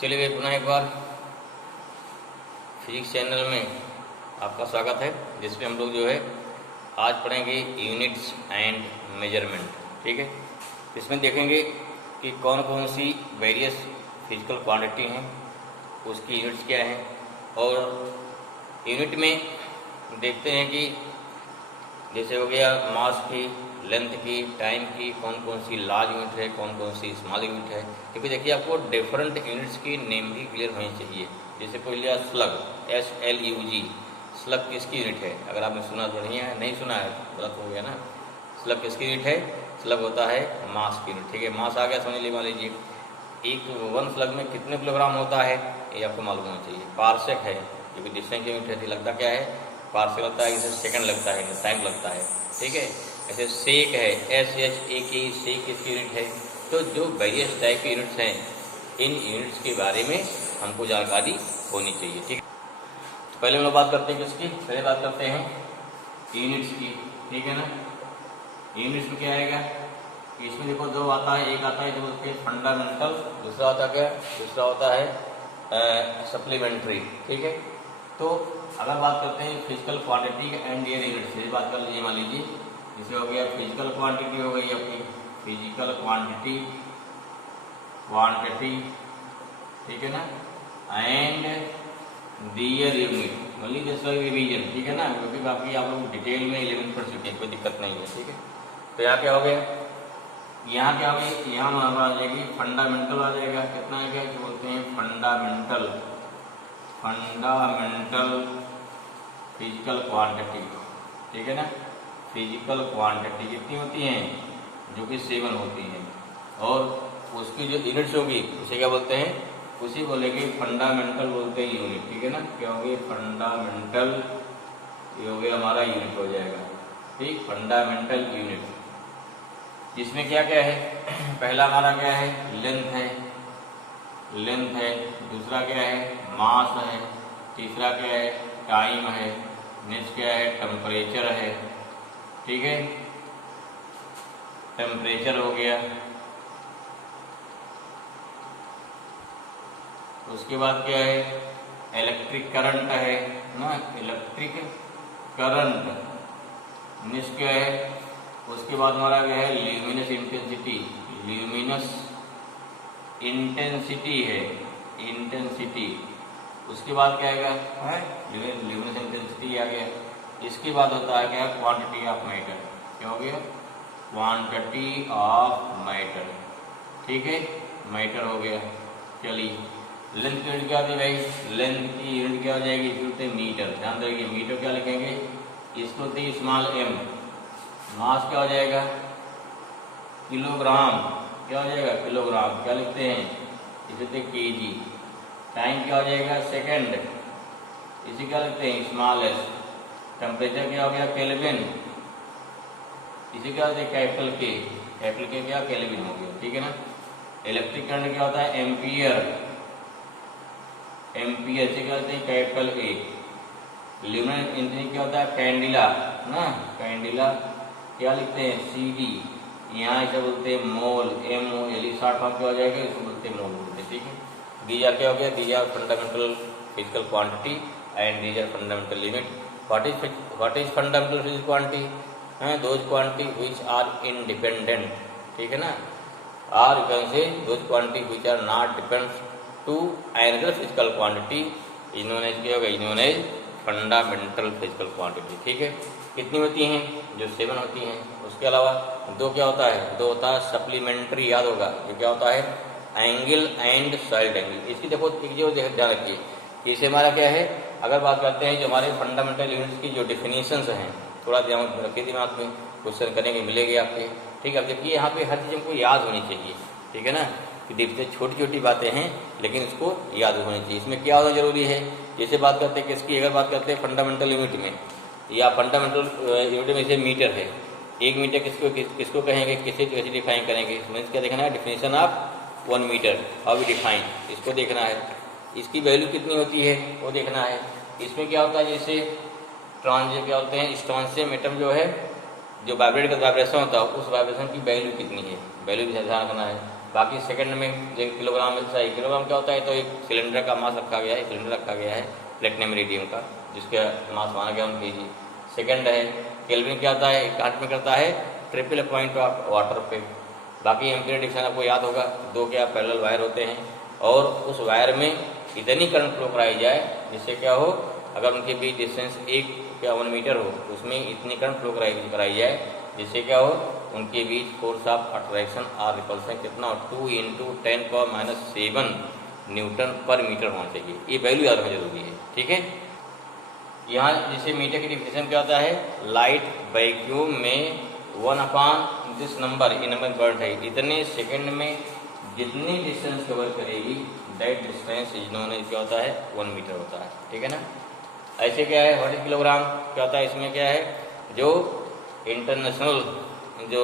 चलिए पुनः एक बार फिजिक्स चैनल में आपका स्वागत है, जिसमें हम लोग जो है आज पढ़ेंगे यूनिट्स एंड मेजरमेंट। ठीक है, इसमें देखेंगे कि कौन कौन सी वेरियस फिजिकल क्वांटिटी हैं, उसकी यूनिट्स क्या हैं, और यूनिट में देखते हैं कि जैसे हो गया मास की, लेंथ की, टाइम की, कौन कौन सी लार्ज यूनिट है, कौन कौन सी स्मॉल यूनिट है। क्योंकि देखिए आपको डिफरेंट यूनिट्स की नेम भी क्लियर होनी चाहिए। जैसे कोई लिया स्लग, SLUG, स्लग किसकी यूनिट है? अगर आपने सुना तो नहीं है, नहीं सुना है गलत हो गया ना। स्लग किसकी यूनिट है? स्लग होता है मास की यूनिट। ठीक है, मास आ गया समझ लीजिए। मान लीजिए एक 1 स्लग में कितने किलोग्राम होता है, ये आपको मालूम होना चाहिए। पारसेक है, क्योंकि डिस्टेंस की यूनिट है, लगता क्या है? पारसेक लगता है, इसे सेकंड लगता है, टाइम लगता है। ठीक है, ऐसे सेक है, SHAK, सेक किसकी यूनिट है। तो जो वेरियस टाइप की यूनिट्स हैं, इन यूनिट्स के बारे में हमको जानकारी होनी चाहिए। ठीक है, तो पहले हम लोग बात करते हैं किसकी? पहले बात करते हैं यूनिट्स की। ठीक है ना, यूनिट्स में क्या आएगा? इसमें देखो दो आता है, एक आता है जो उसके फंडामेंटल, दूसरा होता क्या? दूसरा होता है सप्लीमेंट्री। ठीक है, तो अगर बात करते हैं physical quantity and their units, ये बात कर लीजिए। मान लीजिए जैसे हो गया फिजिकल क्वांटिटी, हो गई अपनी फिजिकल क्वांटिटी, ठीक है ना, एंड देयर यूनिट, मान लीजिए इसका रिवीजन। ठीक है ना, क्योंकि काफ़ी आप लोग डिटेल में 11 पढ़ चुके हैं, कोई दिक्कत नहीं है। ठीक है, तो यहाँ क्या हो गया? यहाँ क्या हो गया? यहाँ हमारा आ जाएगी फंडामेंटल आ जाएगा। कितना है क्या कि बोलते हैं फंडामेंटल फिजिकल क्वांटिटी। ठीक है ना, फिजिकल क्वांटिटी कितनी होती हैं? जो कि 7 होती हैं, और उसकी जो यूनिट्स होगी उसे क्या बोलते हैं? उसी बोलेंगे फंडामेंटल बोलते हैं यूनिट। ठीक है ना, क्या हो गया? फंडामेंटल, ये हो गया हमारा यूनिट हो जाएगा। ठीक, फंडामेंटल यूनिट, जिसमें क्या क्या है? पहला हमारा क्या है? लेंथ है, दूसरा क्या है? मास है, तीसरा क्या है? टाइम है, नेक्स्ट क्या है? टेम्परेचर है। ठीक है, टेम्परेचर हो गया। उसके बाद क्या है? इलेक्ट्रिक करंट है ना, इलेक्ट्रिक करंट। नेक्स्ट क्या है? उसके बाद हमारा क्या है? ल्यूमिनस इंटेंसिटी है, इंटेंसिटी। उसके बाद क्या आएगा? ल्यूमिनस इंटेंसिटी आ गया। इसके बाद होता है क्या? Quantity of matter. क्या हो गया? Quantity of matter. ठीक है, मैटर हो गया। चलिए, लेंथ की यूनिट क्या होती है भाई? लेंथ की यूनिट क्या हो जाएगी? इसको मीटर। ध्यान रखिए, मीटर क्या लिखेंगे? इसको होती स्मॉल m। मास क्या हो जाएगा? किलोग्राम। क्या हो जाएगा? किलोग्राम। क्या लिखते हैं? इसे kg। टाइम क्या हो जाएगा? सेकंड। इसे क्या लिखते हैं? Small s। टेम्परेचर क्या हो गया? केल्विन। इसे क्या होता है? Capital K। कैपिटल K क्या? केल्विन हो गया। ठीक है ना। इलेक्ट्रिक करंट क्या होता है? एम्पियर। एम्पियर से क्या होता है? Capital A। ल्यूमिनस इंटेंसिटी क्या होता है? कैंडिला ना, कैंडिला। क्या लिखते हैं? CD। यहाँ इसे बोलते हैं मोल, MOL। शॉर्ट फॉर्म क्या हो जाएगा? इसको बोलते हैं मोल बोलते हैं। ठीक है, दीज आर क्या हो गया? These are fundamental physical quantity and these are fundamental limit. What is fundamental physical quantity? Those quantity which are independent. ठीक है ना, or you can say those quantity which are not depends to another physical quantity is known as, क्या होगा? Is known as fundamental physical quantity. ठीक है, कितनी होती हैं? जो 7 होती हैं। उसके अलावा दो क्या होता है? दो होता है सप्लीमेंट्री, याद होगा। ये क्या होता है? Angle and side angle. इसकी देखो जो ध्यान रखिए, इसे हमारा क्या है? अगर बात करते हैं जो हमारे फंडामेंटल यूनिट्स की जो डिफिनीशंस हैं, थोड़ा ध्यान रखिए दिमाग में, क्वेश्चन करेंगे मिलेंगे आपके। ठीक है, अब देखिए यहाँ पे हर चीज़ हमको याद होनी चाहिए। ठीक है ना, कि छोटी छोटी बातें हैं लेकिन इसको याद होनी चाहिए। इसमें क्या होना जरूरी है? जैसे बात करते हैं किसकी? अगर बात करते हैं फंडामेंटल यूनिट में, या फंडामेंटल यूनिट में जैसे मीटर है, 1 मीटर किसको कहेंगे? किसे कैसे डिफाइन करेंगे? मीन्स क्या देखना है? Definition of 1 metre, how we define, इसको देखना है। इसकी वैल्यू कितनी होती है वो देखना है। इसमें क्या होता है? जैसे क्या होते हैं? स्ट्रॉन्शियम एटम जो है, जो वाइब्रेट का वाइब्रेशन होता है, उस वाइब्रेशन की वैल्यू कितनी है? वैल्यू भी ध्यान रखना है। बाकी सेकंड में जो किलोग्राम मिलता है, किलोग्राम क्या होता है, तो एक सिलेंडर का मास रखा गया है, सिलेंडर रखा गया है प्लेटिनम इरिडियम का, जिसका मास माना गया 1 kg। सेकंड है केल्विन, क्या होता है, काट में करता है ट्रिपल पॉइंट ऑफ वाटर पे। बाकी एम्पियर डिफिनेशन आपको याद होगा, 2 क्या पैरेलल वायर होते हैं और उस वायर में इतनी करंट फ्लो कराई जाए जिससे क्या हो, अगर उनके बीच डिस्टेंस 1 मीटर हो तो उसमें इतनी करंट फ्लो कराई जाए जिससे क्या हो, उनके बीच फोर्स ऑफ अट्रैक्शन और रिपल्सन कितना हो, 2 × 10⁻⁷ न्यूटन पर मीटर होना चाहिए। ये वैल्यू याद रखना जरूरी है, ठीक है। यहाँ जैसे मीटर की डिफिनेशन क्या होता है, लाइट वैक्यूम में 1/दिस नंबर, ये नंबर इंपॉर्टेंट है, इतने सेकंड में जितनी डिस्टेंस कवर करेगी that distance is known as, क्या होता है, 1 मीटर होता है, ठीक है ना। ऐसे क्या है, व्हाट इज किलोग्राम, क्या होता है, इसमें क्या है, जो इंटरनेशनल जो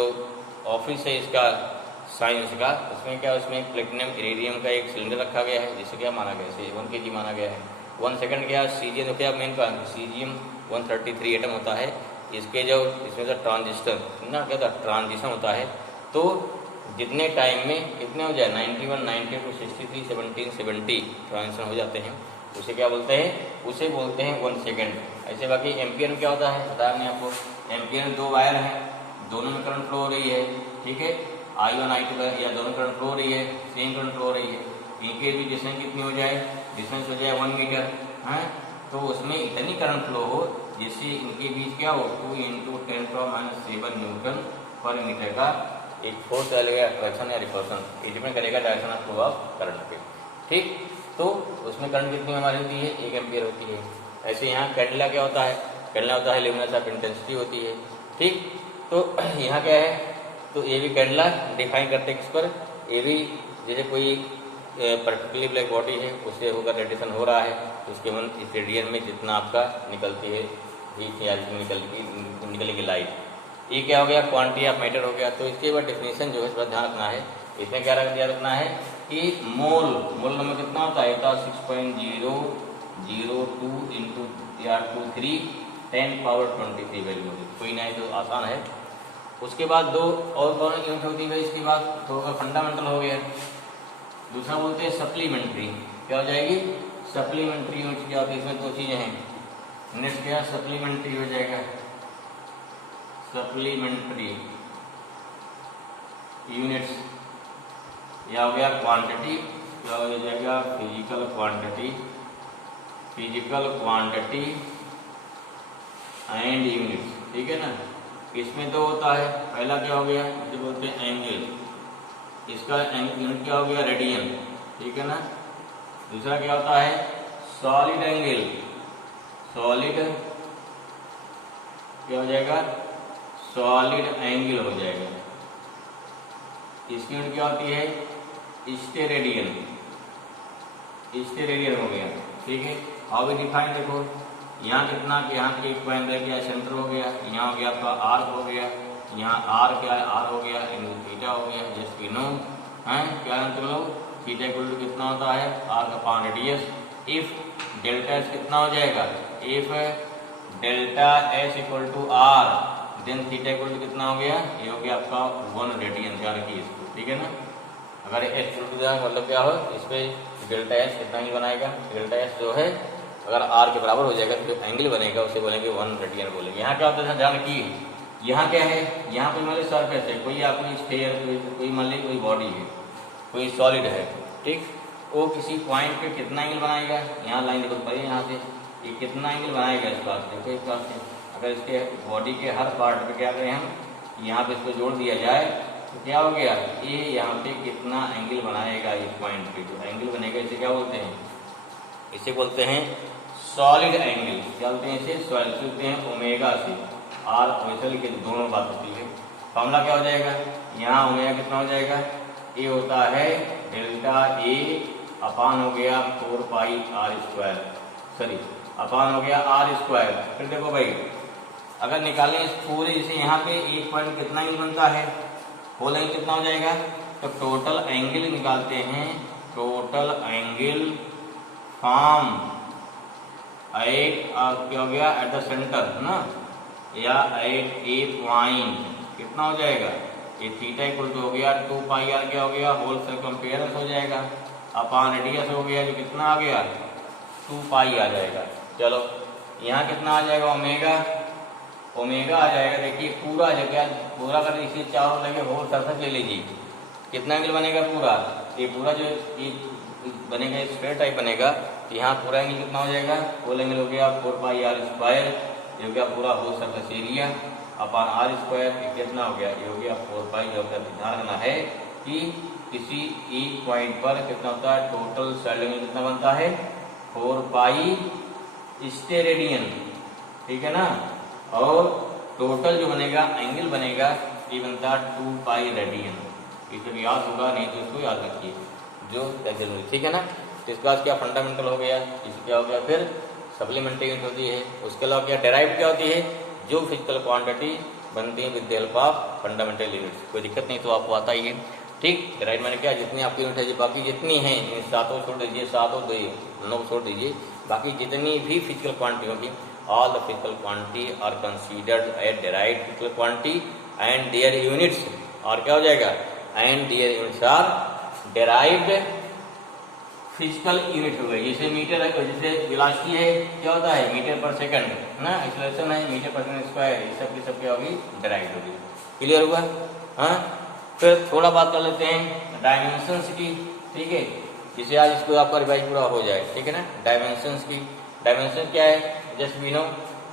ऑफिस है इसका साइंस का, उसमें क्या, उसमें प्लेटिनम इरिडियम का एक सिलेंडर रखा गया है जिसे क्या माना गया है, 1 kg माना गया है। 1 सेकंड क्या, सीजियम, तो क्या मेन का सीजियम 133 एटम होता है, इसके जो इसमें से ट्रांजिस्टर ना, क्या होता है, ट्रांजिशन होता है, तो जितने टाइम में कितने हो जाए, 91, 92, 63, 17, 70 ट्रांजिशन हो जाते हैं, उसे क्या बोलते हैं, उसे बोलते हैं 1 सेकंड। ऐसे बाकी एम्पियर में क्या होता है, बताया मैंने आपको, एम्पियर में 2 वायर हैं, दोनों में करंट फ्लो हो रही है, ठीक है, I1 I2 या दोनों करंट फ्लो हो रही है, सेम करंट फ्लो हो रही है, इनके भी डिस्टेंस कितनी हो जाए, डिस्टेंस हो जाए 1 मीटर है, तो उसमें इतनी करंट फ्लो हो जिससे इनके बीच क्या हो, 2 × 10⁻⁷ न्यूटन पर मीटर का एक फोर्स डालेगा, अट्रैक्शन या रिपल्सन, ये डिपेंड करेगा direction of flow of current पे, ठीक। तो उसमें करंट कितनी हमारी होती है, 1 एम्पियर होती है। ऐसे यहाँ कैंडेला क्या होता है, कैंडेला होता है लुमिनस ऑफ इंटेंसिटी होती है, ठीक। तो यहाँ क्या है, तो ये भी कैंडेला डिफाइन करते हैं किस पर, ये भी जैसे कोई पर्टिकुलरली ब्लैक बॉडी है, उससे होकर रेडिएशन हो रहा है, तो उसके मन इस रेडियन में जितना आपका निकलती है हीट या निकलेगी लाइट, ये क्या हो गया, क्वांटिटी ऑफ मैटर हो गया। तो इसके बाद डेफिनेशन जो है इस पर ध्यान रखना है, इसमें क्या ध्यान रखना है कि मोल नंबर कितना होता है, 6.002 × 23 10⁻23 वैल्यू होगी, कोई नहीं तो आसान है। उसके बाद 2 और कौन यूनिट होती है, इसके बाद तो फंडामेंटल हो गया, दूसरा बोलते हैं सप्लीमेंट्री, क्या हो जाएगी, सप्लीमेंट्री यूनिट क्या होती है, इसमें 2 चीजें हैं, नेक्स्ट क्या सप्लीमेंट्री हो जाएगा, सप्लीमेंट्री यूनिट्स, या हो गया क्वांटिटी, क्या हो जाएगा फिजिकल क्वांटिटी एंड यूनिट्स, ठीक है ना। इसमें 2 होता है, पहला क्या हो गया, इसे बोलते हैं एंगल, इसका यूनिट क्या हो गया, रेडियन, ठीक है ना। दूसरा क्या होता है, सॉलिड एंगल, सॉलिड क्या हो जाएगा, सॉलिड एंगल हो जाएगा, इसकी यूनिट क्या होती है, स्टेरेडियन हो गया, ठीक है। हाउ वी डिफाइन, देखो यहाँ कितना, यहाँ के एक पॉइंट रह गया, सेंटर हो गया, यहाँ हो गया आपका आर्क हो गया, यहाँ आर क्या है, आर हो गया, थीटा हो गया, जैसे नो है क्या मतलब थीटा इक्वल टू कितना होता है, आर का पान रेडियस, इफ डेल्टा एस कितना हो जाएगा, if delta s equal to r then theta equal to कितना हो गया, ये हो गया आपका 1 रेडियन, ध्यान रखिए इसको, ठीक है ना। अगर एस इक्वल टू मतलब क्या हो, इस पर डेल्टा एस कितना एंगल बनाएगा, डेल्टा एस जो है अगर आर के बराबर हो जाएगा तो जो एंगल बनेगा उसे बोलेंगे 1 रेडियन बोलेंगे। यहाँ क्या होता है, ध्यान रखिए, यहाँ क्या है, यहाँ पे मान ली सरफेस है, कोई आपकी स्फीयर, कोई मान ली कोई बॉडी है, कोई सॉलिड है, ठीक, वो किसी पॉइंट पे कितना एंगल बनाएगा, यहाँ लाइन देखो पहले, यहाँ से ये कितना एंगल बनाएगा इस बात से, देखो इस बात से, अगर इसके बॉडी के हर पार्ट पे क्या करें हम, यहाँ पे इसको जोड़ दिया जाए तो क्या हो गया, ये यहाँ पे कितना एंगल बनाएगा इस पॉइंट पे, जो एंगल बनेगा इसे क्या बोलते हैं, इसे बोलते हैं सॉलिड एंगल, क्या बोलते हैं इसे, सॉलिड बोलते हैं ओमेगा से, आर हमेशा के दोनों बात होती है। फॉर्मूला क्या हो जाएगा, यहाँ ओमेगा कितना हो जाएगा, ए होता है डेल्टा ए अपान हो गया 4πr², सॉरी अपान हो गया r²। फिर देखो भाई अगर निकालें इस पूरे, जैसे यहाँ पे एक पॉइंट कितना एंगल बनता है, होल एंगल कितना हो जाएगा, तो टोटल एंगल निकालते हैं, टोटल एंगल फ्रॉम एट क्या हो गया एट द सेंटर ना, या एट ए पॉइंट कितना हो जाएगा, ये थीटा इक्वल टू हो गया 2 पाई आर, क्या हो गया होल सर्कम्फेरेंस हो जाएगा, अपान रेडियस हो गया जो कितना आ गया 2 पाई आ जाएगा। चलो यहाँ कितना आ जाएगा ओमेगा, ओमेगा आ जाएगा, देखिए पूरा जगह पूरा कर इसे चारों लगे होल सरफेस ले लीजिए, कितना एंगल बनेगा पूरा, ये पूरा जो ये बनेगा स्क्वायर टाइप बनेगा, तो यहाँ पूरा एंगल कितना हो जाएगा, होल एंगल हो गया 4 पाई आर स्क्वायर, ये हो गया पूरा whole surface area upon r square, कितना हो गया ये हो गया 4 पाई। जो ध्यान रखना है कि किसी एक पॉइंट पर कितना होता है टोटल साइड एंगल कितना बनता है 4 पाई स्टेरेडियन, ठीक है ना, और टोटल जो बनेगा एंगल बनेगा ये बनता है 2 पाई रेडियन। इसे याद होगा, नहीं तो इसको याद रखिए जो जरूरी, ठीक है ना। तो इसके बाद क्या फंडामेंटल हो गया, इसे क्या हो गया फिर सप्लीमेंट्री यूनिट होती है। उसके अलावा क्या डेराइव क्या होती है, जो फिजिकल क्वांटिटी बनती है with the help of fundamental units. कोई दिक्कत नहीं तो आपको आता ही है, ठीक। डेराइव मैंने क्या जितनी आपकी यूनिट है, बाकी जितनी हैं इन सातों छोड़ दीजिए, सातों दो 9 छोड़ दीजिए, बाकी जितनी भी फिजिकल क्वांटिटी होगी all the physical quantity are considered as derived physical quantity and their units, और क्या हो जाएगा and their units are derived physical unit हो गई। जैसे मीटर है, जैसे वेलोसिटी है क्या होता है मीटर पर सेकंड ना, एक्सेलरेशन है मीटर पर सेकंड स्क्वायर, ये सब की सब क्या होगी derived होगी। क्लियर हुआ? हाँ, फिर थोड़ा बात कर लेते हैं डायमेंशंस की, ठीक है, जिसे आज इसको आपका रिवाइज पूरा हो जाए, ठीक है ना। डायमेंशंस की, डायमेंशन क्या है जस्ट वी नो,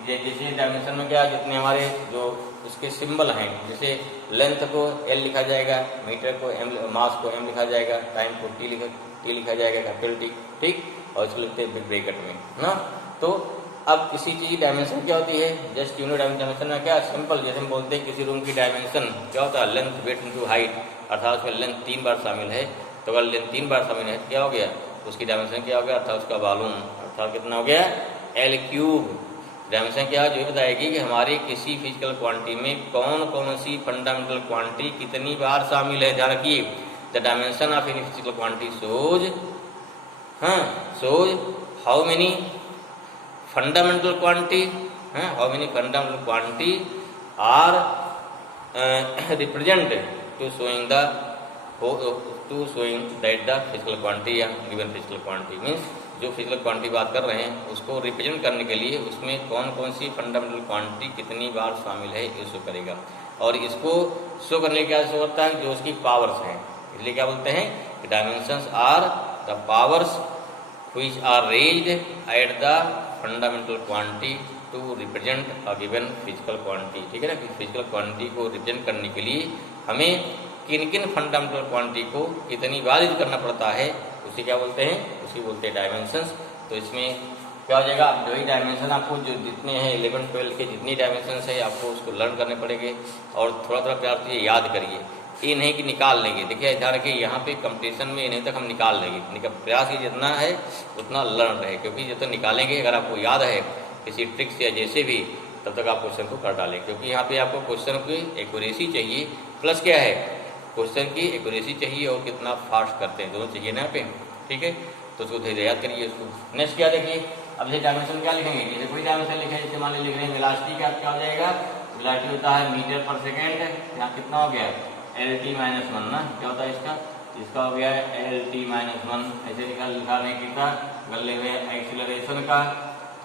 जैसे डायमेंशन में क्या जितने हमारे जो उसके सिंबल हैं, जैसे लेंथ को L लिखा जाएगा, मीटर को M, मास को M लिखा जाएगा, टाइम को T लिखा जाएगा, कैपिटल T, ठीक, और इसको लिखते हैं बिग ब्रैकेट में ना। तो अब किसी चीज की डायमेंशन क्या होती है, जस्ट यूनिट डायमेंशन में क्या सिंपल, जैसे हम बोलते हैं किसी रूम की डायमेंशन क्या होता है लेंथ वेट इनटू हाइट, अर्थात उसमें लेंथ 3 बार शामिल है, तो अगर लेंथ 3 बार शामिल है क्या हो गया उसकी डायमेंशन क्या हो गया, अर्थात उसका वॉल्यूम अर्थात कितना हो गया L क्यूब। डायमेंशन क्या है जो बताएगी कि हमारी किसी फिजिकल क्वांटिटी में कौन कौन सी फंडामेंटल क्वांटिटी कितनी बार शामिल है। ध्यान रखिए the dimension of any physical quantity shows, हाँ, shows how many fundamental quantity, हाँ, how many fundamental quantity are represent to showing the to showing that the physical quantity या गिवन फिजिकल क्वांटिटी मीन्स जो physical quantity बात कर रहे हैं उसको represent करने के लिए उसमें कौन कौन सी फंडामेंटल क्वांटिटी कितनी बार शामिल है ये शो करेगा, और इसको शो करने क्या शो करता है जो उसकी पावर्स हैं। इसलिए क्या बोलते हैं कि dimensions are the powers which are raised at the fundamental quantity to represent a given physical quantity, ठीक है ना। फिजिकल क्वांटिटी को रिप्रेजेंट करने के लिए हमें किन किन फंडामेंटल क्वांटिटी को कितनी बार यूज करना पड़ता है उसे क्या बोलते हैं, उसी बोलते हैं डायमेंशंस। तो इसमें क्या हो जाएगा, जो ही डायमेंशन आपको जो जितने हैं 11 12 के जितनी डायमेंशंस है आपको उसको लर्न करने पड़ेंगे, और थोड़ा थोड़ा प्यार से याद करिए, ये नहीं कि निकाल लेंगे। देखिए ध्यान रखिए यहाँ पे कंपटीशन में नहीं तक हम निकाल लेंगे, प्रयास ही जितना है उतना लर्न रहे, क्योंकि जब तक निकालेंगे अगर आपको याद है किसी ट्रिक से या जैसे भी तब तक आप क्वेश्चन को कर डालें, क्योंकि यहाँ पे आपको क्वेश्चन की एक्यूरेसी चाहिए, प्लस क्या है क्वेश्चन की एक्यूरेसी चाहिए और कितना फास्ट करते हैं दोनों चाहिए ना यहाँ पे, ठीक है। तो उसको धीरे याद करिए उसको। नेक्स्ट क्या देखिए, अब जैसे डायमेंशन क्या लिखेंगे, जैसे कोई डायमेंशन लिखे जैसे मान लिख रहे हैं वेलोसिटी का क्या हो जाएगा, वेलोसिटी होता है मीटर पर सेकेंड, यहाँ कितना हो गया LT-1 ना, क्या होता है इसका हो गया LT-1, ऐसे लिखा नहीं कितना गले में एक्सीलरेशन का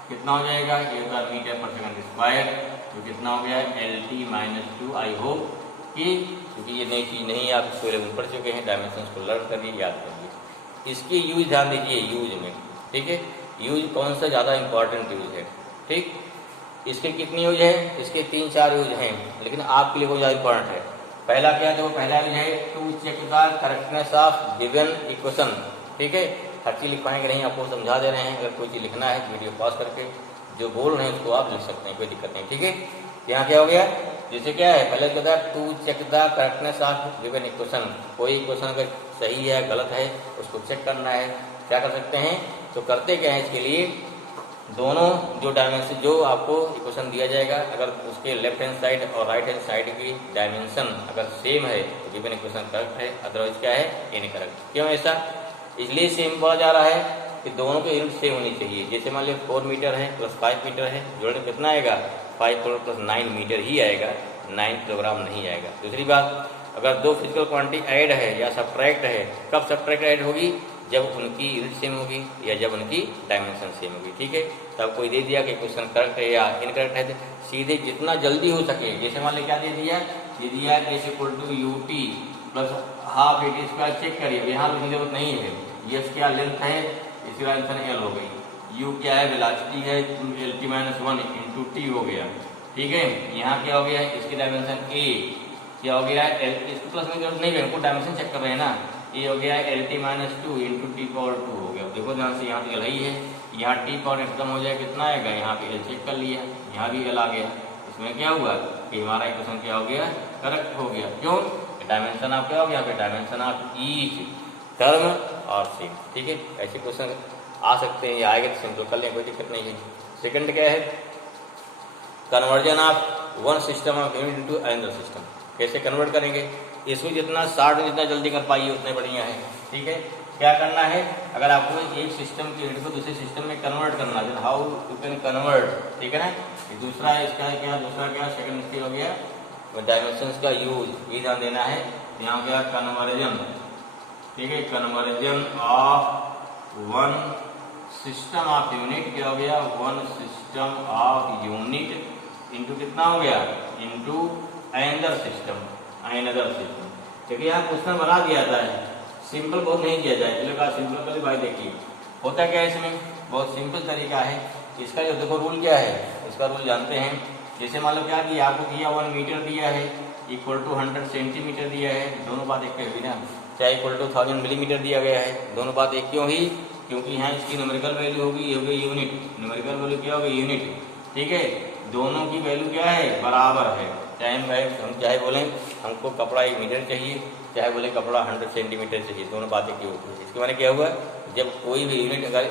कितना हो जाएगा, ये होगा मीटर पर सेकंड स्क्वायर, तो कितना हो गया LT-2। आई होप कि क्योंकि ये नई चीज़ नहीं आप इसको 11 पढ़ चुके हैं, डायमेंशन को लर्न करिए, याद करिए। इसकी यूज ध्यान दीजिए यूज में, ठीक है, यूज कौन सा ज़्यादा इंपॉर्टेंट यूज है, ठीक। इसके कितनी यूज है, इसके 3-4 यूज हैं, लेकिन आपके लिए वो ज़्यादा इंपॉर्टेंट है। पहला क्या है, तो पहला यूज है to check the correctness of given equation, ठीक है। हर चीज़ लिख पाएंगे नहीं, आपको समझा दे रहे हैं, अगर कोई चीज़ लिखना है वीडियो पॉज करके जो बोल रहे हैं उसको आप लिख सकते हैं, कोई दिक्कत नहीं, ठीक है। यहाँ क्या हो गया, जैसे क्या है पहले क्या था to check the correctness of given equation, कोई इक्वेशन अगर सही है गलत है उसको चेक करना है, क्या कर सकते हैं, तो करते क्या है इसके लिए दोनों जो डायमेंशन जो आपको इक्वेशन दिया जाएगा अगर उसके लेफ्ट हैंड साइड और राइट हैंड साइड की डायमेंशन अगर सेम है तो गिवन इक्वेशन करेक्ट है, अदरवाइज क्या है इनकरेक्ट। क्यों ऐसा, इसलिए सेम बोला जा रहा है कि दोनों की यूनिट सेम होनी चाहिए। जैसे मान लीजिए 4 मीटर है प्लस 5 मीटर है, जोड़ने कितना आएगा 5 प्लस 9 मीटर ही आएगा, 9 किलोग्राम नहीं आएगा। दूसरी बात अगर दो फिजिकल क्वांटिटी ऐड है या सब्ट्रैक्ट है, कब सब्ट्रैक्ट ऐड होगी? जब उनकी यूनिट सेम होगी या जब उनकी डायमेंशन सेम होगी। ठीक है, तब कोई दे दिया कि क्वेश्चन करेक्ट है या इनकरेक्ट है, सीधे जितना जल्दी हो सके, जैसे मान लीजिए क्या दे दिया, ये दिया s equal to u t plus half a t square. Check करिए, यहाँ लिखने की जरूरत नहीं है। यस क्या लेंथ है, इसकी आंसर एल हो गई। यू क्या है, वेलोसिटी है, L T minus one into T हो गया। ठीक है, यहाँ क्या हो गया, इसकी डायमेंशन ए क्या हो गया, एल, इसको प्लस में जरूरत नहीं है, हमको डायमेंशन चेक कर रहे हैं ना। ये हो गया L T minus two into T power two हो गया। देखो ध्यान से, यहाँ तो एल ही है, यहाँ टी पावर खत्म हो जाए, कितना आएगा, यहाँ पे एल चेक कर लिया, यहाँ भी एल आ गया। इसमें क्या हुआ कि हमारा इक्वेशन क्या हो गया, करेक्ट हो गया। क्यों? डायमेंशन आप क्या हो गया, यहाँ पे डायमेंशन ऑफ ईच टर्म और सेम। ठीक है, ऐसे क्वेश्चन आ सकते हैं, या आएगा तो सिंपल कर लें, कोई दिक्कत नहीं है। सेकंड क्या है, conversion of one system of unit into another system. कैसे कन्वर्ट करेंगे, इसमें जितना शॉर्ट में जितना जल्दी कर पाइए उतने बढ़िया है। ठीक है, क्या करना है, अगर आपको एक सिस्टम के यूनिट को दूसरे सिस्टम में कन्वर्ट करना है, हाउ यू कैन कन्वर्ट। ठीक है ना, दूसरा है इसका क्या, दूसरा क्या, सेकंड स्टेप हो गया डायमेंशंस का यूज भी ध्यान देना है। यहाँ क्या, कन्वर्जन। ठीक है, conversion of one system of unit क्या हो गया, one system of unit into कितना हो गया, into another system, another system. देखिए यहाँ क्वेश्चन बना दिया था, सिंपल बहुत नहीं किया जाए, चलो कहा सिंपल कर भाई। देखिए होता क्या है इसमें, बहुत सिंपल तरीका है इसका। जो देखो रूल क्या है, इसका रूल जानते हैं। जैसे मान लो क्या दिया आपको, दिया 1 मीटर दिया है इक्वल टू 100 सेंटीमीटर दिया है, दोनों बात एक हुई ना, चाहे इक्वल टू 1000 मिलीमीटर दिया गया है, दोनों बात एक क्यों ही, क्योंकि यहाँ इसकी न्यूमेरिकल वैल्यू होगी, ये होगी यूनिट, न्यूमेरिकल वैल्यू क्या होगी, यूनिट। ठीक है, दोनों की वैल्यू क्या है, बराबर है। चाहे हम चाहे बोलें हमको कपड़ा 1 मीटर चाहिए, चाहे बोले कपड़ा 100 सेंटीमीटर चाहिए, दोनों बातें क्यों होती है। इसके माने क्या हुआ, जब कोई भी यूनिट अगर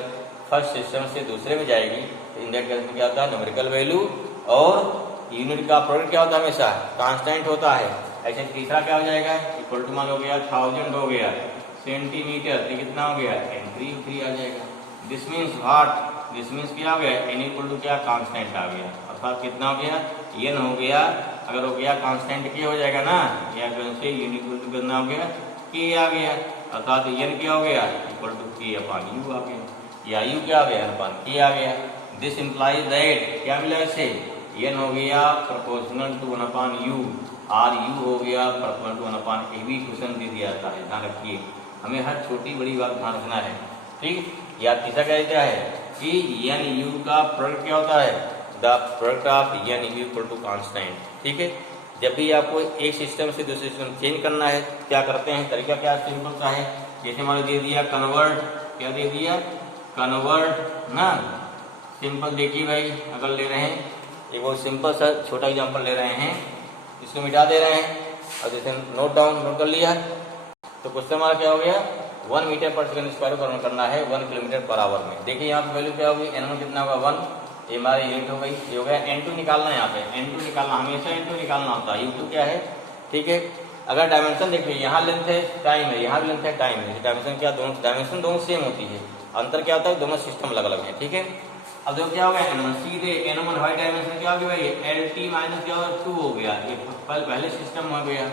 फर्स्ट सिस्टम से दूसरे में जाएगी तो इन दैट केस में क्या होता है, न्यूमेरिकल वैल्यू और यूनिट का प्रोडक्ट क्या होता है, हमेशा कांस्टेंट होता है। ऐसे तीसरा क्या हो जाएगा, इक्वल टू मान हो गया 1000 हो गया सेंटीमीटर, तो कितना हो गया, एंट्री फ्री आ जाएगा। This means what, this means क्या हो गया, एन इक्वल टू क्या, कांस्टेंट आ गया, अर्थात कितना हो गया, एन हो गया। अगर हो गया कांस्टेंट क्या हो जाएगा ना, या से यूनिट इक्वल टू कितना हो गया, के आ गया, अर्थात एन क्या हो गया, इक्वल टू के अपॉन यू आ गया, या यू क्या आ गया, अपॉन के आ गया। दिस इंप्लाइज दैट क्या मिला इससे, एन हो गया प्रोपोर्शनल टू 1 अपॉन यू, और यू हो गया प्रोपोर्शनल टू 1 अपॉन ए। भी क्वेश्चन दे दिया जाता है, ध्यान रखिए, हमें हर छोटी बड़ी बात ध्यान रखना है। ठीक, या तीसरा क्या है कि एन यू का प्रोडक्ट क्या होता है, the product of n u equal to constant. ठीक है, जब भी आपको एक सिस्टम से दूसरे सिस्टम चेंज करना है, क्या करते हैं, तरीका क्या सिंपल सा है। जैसे मान दे दिया कन्वर्ट, क्या दे दिया, कन्वर्ट ना, सिंपल। देखिए भाई, अगर ले रहे हैं एक बहुत सिंपल सा छोटा एग्जांपल ले रहे हैं, इसको मिटा दे रहे हैं, और जैसे नोट कर लिया, तो क्वेश्चन हमारा क्या हो गया, 1 मीटर पर सेकंड स्क्वायर को करना है 1 किलोमीटर पर आवर में। देखिए यहाँ पे वैल्यू क्या होगी, n1 कितना होगा 1, ये हमारी यूनिट हो गई, ये हो गया। n2 निकालना है, यहाँ पे n2 निकालना, हमेशा n2 निकालना होता है। u2 क्या है, ठीक है। अगर डायमेंशन देखिए, यहाँ लेंथ है, टाइम है, यहाँ भी लेंथ है, टाइम है, डायमेंशन क्या, दोनों डायमेंशन दोनों सेम होती है, अंतर क्या होता है, दोनों सिस्टम अलग अलग है। ठीक है, अब देखो क्या हो गया, n1 सीधे n1 हाई डायमेंशन क्या हो गया भाई, LT माइनस क्या 2 हो गया, ये पहले सिस्टम हो गया।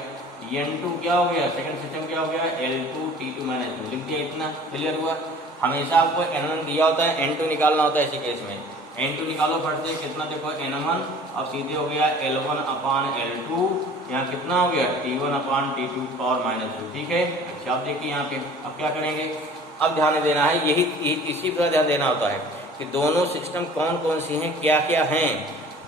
n2 क्या हो गया, सेकंड सिस्टम क्या हो गया, L2 T2 माइनस 2 लिख दिया, इतना क्लियर हुआ। हमेशा आपको n1 दिया होता है, n2 निकालना होता है। ऐसे केस में n2 निकालो फट से, कितना देखो n1, अब सीधे हो गया L1 अपान L2, यहाँ कितना हो गया T1 अपान T2 पावर माइनस 2। ठीक है, अच्छा आप देखिए यहाँ पे, अब क्या करेंगे, अब ध्यान देना है, यही इसी तरह ध्यान देना होता है कि दोनों सिस्टम कौन कौन सी हैं, क्या क्या हैं।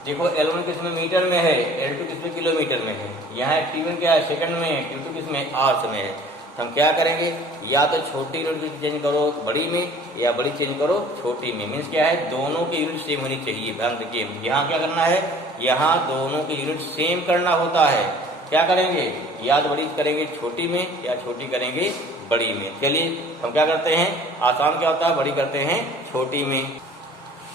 देखो L1 किसमें मीटर में है, L2 किसमें किलोमीटर में है, यहाँ T1 क्या है सेकंड में है, T2 किसमें आवर्स में है। हम क्या करेंगे, या तो छोटी यूनिट चेंज करो बड़ी में, या बड़ी चेंज करो छोटी में। मीन्स क्या है, दोनों की यूनिट सेम होनी चाहिए। ध्यान रखिए, यहाँ क्या करना है, यहाँ दोनों की यूनिट सेम करना होता है। क्या करेंगे, या तो बड़ी करेंगे छोटी में, या छोटी करेंगे बड़ी में। चलिए हम क्या करते हैं, आसान क्या होता है, बड़ी करते हैं छोटी में।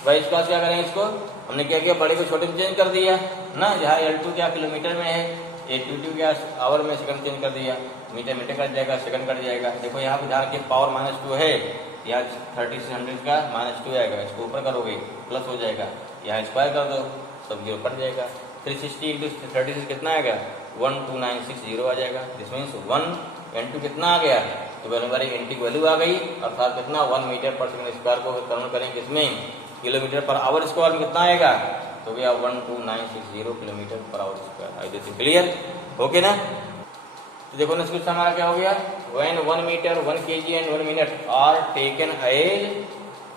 भाई इसका क्या करेंगे, इसको हमने क्या किया, बड़े को छोटे में चेंज कर दिया ना। जहाँ L2 क्या किलोमीटर में है, T2 क्या आवर में, सेकंड चेंज कर दिया, मीटर मीटर कट जाएगा, सेकंड कट जाएगा। देखो यहाँ पे ध्यान रखिए, पावर -2 है, यहाँ 30 से 100 का -2 आएगा, इसको ऊपर करोगे प्लस हो जाएगा, यहाँ स्क्वायर कर दो, सब जीरो कट जाएगा। 360 इंटू 36 कितना आएगा 12960 आ जाएगा। दिस मीन्स 1 इंटू कितना आ गया, तो हमारी एन की वैल्यू आ गई, अर्थात कितना 1 मीटर पर सेकंड स्क्वायर को कन्वर्ट करेंगे किसमें, किलोमीटर पर आवर स्क्वायर में कितना आएगा, तो भैया 12960 kilometre per hour square. I this clear, okay ना। तो देखो ना इसको हमारा क्या हो गया, when 1 metre 1 kg and 1 minute are taken as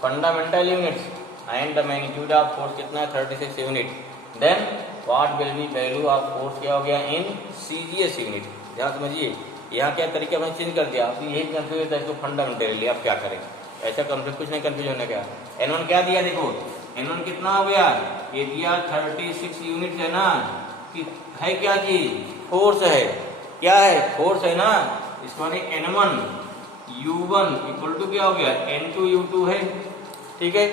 fundamental units and the magnitude of force कितना है 36 unit, then what will be value of force क्या हो गया इन सीजीएस यूनिट। ध्यान समझिए, यहाँ क्या तरीका हमने चेंज कर दिया, अब यही कंफ्यूज होता है इसको फंडामेंटली, अब क्या करें, ऐसा कंफ्यूज कुछ नहीं, कंफ्यूज होने का। N1 क्या दिया, देखो N1 कितना हो गया, ये दिया 36 यूनिट है ना, कि है क्या चीज, फोर्स है, क्या है, फोर्स है ना, इसको N1 U1 इक्वल टू क्या हो गया N2 U2 है। ठीक है,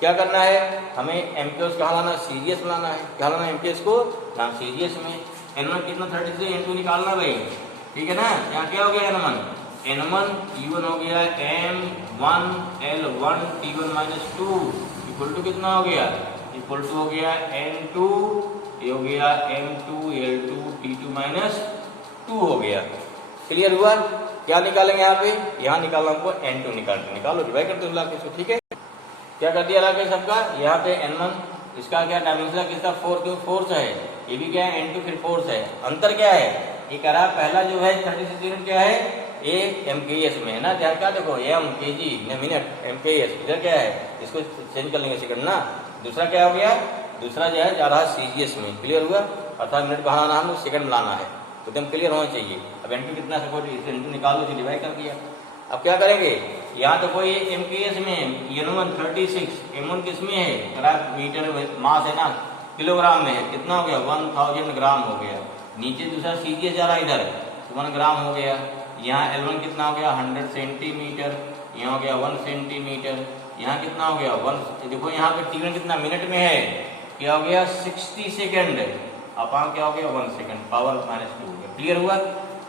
क्या करना है हमें, एम्पियर्स कहाँ लाना, सीजीएस में लाना है, क्या लाना है एम्पियर्स को, ना सीजीएस में। N1 कितना 36, N2 निकालना भाई, ठीक है ना। यहाँ क्या हो गया N1 U1 हो गया M1 L1 T1 minus 2 equal to कितना हो गया, इक्वल टू हो गया N2, ये हो गया M2 L2 T2 माइनस 2 हो गया। क्लियर हुआ, क्या निकालेंगे यहाँ पे, यहाँ निकालना हमको N2 निकालो, डिवाइड करते हुए लाके इसको, ठीक है। क्या कर दिया लाके सबका, यहाँ पे N1 इसका क्या डायमेंशन किसका 4, क्यों फोर्स है, ये भी क्या है N2 फिर फोर्स है। अंतर क्या है, ये कह रहा पहला जो है 36 यूनिट क्या है, ये MKS में है ना, ध्यान क्या देखो M kg मिनट MKS, इधर क्या है, इसको चेंज कर लेंगे सेकंड ना। दूसरा क्या हो गया, दूसरा जो है जा रहा है CGS में, क्लियर हुआ, अर्थात मिनट कहाँ लाना हम सेकंड में लाना है, तो एकदम क्लियर होना चाहिए। अब N2 कितना सपोर्ट, इसे N2 निकाल लो, डिवाइड कर दिया। अब क्या करेंगे, यहाँ तो कोई MKS में N1 36, M1 किस में है, मीटर मास है ना, किलोग्राम में है, कितना हो गया 1000 ग्राम हो गया। नीचे दूसरा CGS जा रहा है इधर, तो 1 ग्राम हो गया। यहाँ L1 कितना हो गया 100 सेंटीमीटर, यहाँ हो गया 1 सेंटीमीटर, यहाँ कितना हो गया 1, देखो यहाँ पे T1 कितना मिनट में है, क्या हो गया 60 सेकेंड, अपान क्या हो गया 1 सेकेंड, पावर माइनस 2 हो गया। क्लियर हुआ,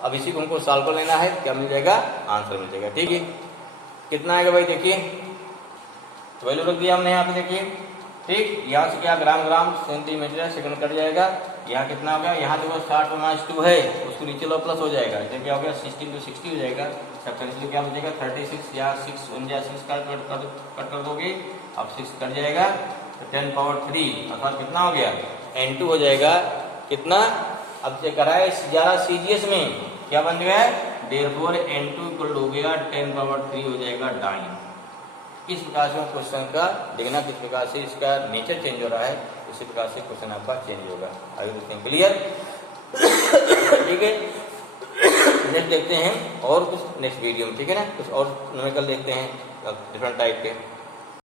अब इसी को हमको सॉल्व कर लेना है, क्या मिल जाएगा, आंसर मिल जाएगा। ठीक है, कितना आएगा भाई, देखिए वैल्यू रख दिया हमने यहाँ पे, देखिए ठीक, यहाँ से क्या ग्राम ग्राम सेंटीमीटर सेकंड कट जाएगा, यहाँ कितना हो गया, यहाँ देखो 60 माइनस 2 है, उसको नीचे लो प्लस हो जाएगा, इधर क्या हो गया 60 to 60 हो जाएगा, सब क्या बचेगा 36, या 6 कट कर दोगे, अब 6 कट जाएगा, तो 10 पावर 3 अर्थात कितना हो गया N2 हो जाएगा, कितना, अब चेक कराए ज्यादा CGS में क्या बन गया है, देयरफॉर N2 इक्वल हो गया 10 पावर 3 हो जाएगा डाइन। इस प्रकार से क्वेश्चन का देखना, किस प्रकार से इसका नेचर चेंज हो रहा है, इसी प्रकार से क्वेश्चन आपका चेंज होगा। आगे देखते हैं, क्लियर, ठीक है। नेक्स्ट देखते हैं और कुछ नेक्स्ट वीडियो में, ठीक है ना, कुछ और न्यूमेरिकल देखते हैं डिफरेंट टाइप के।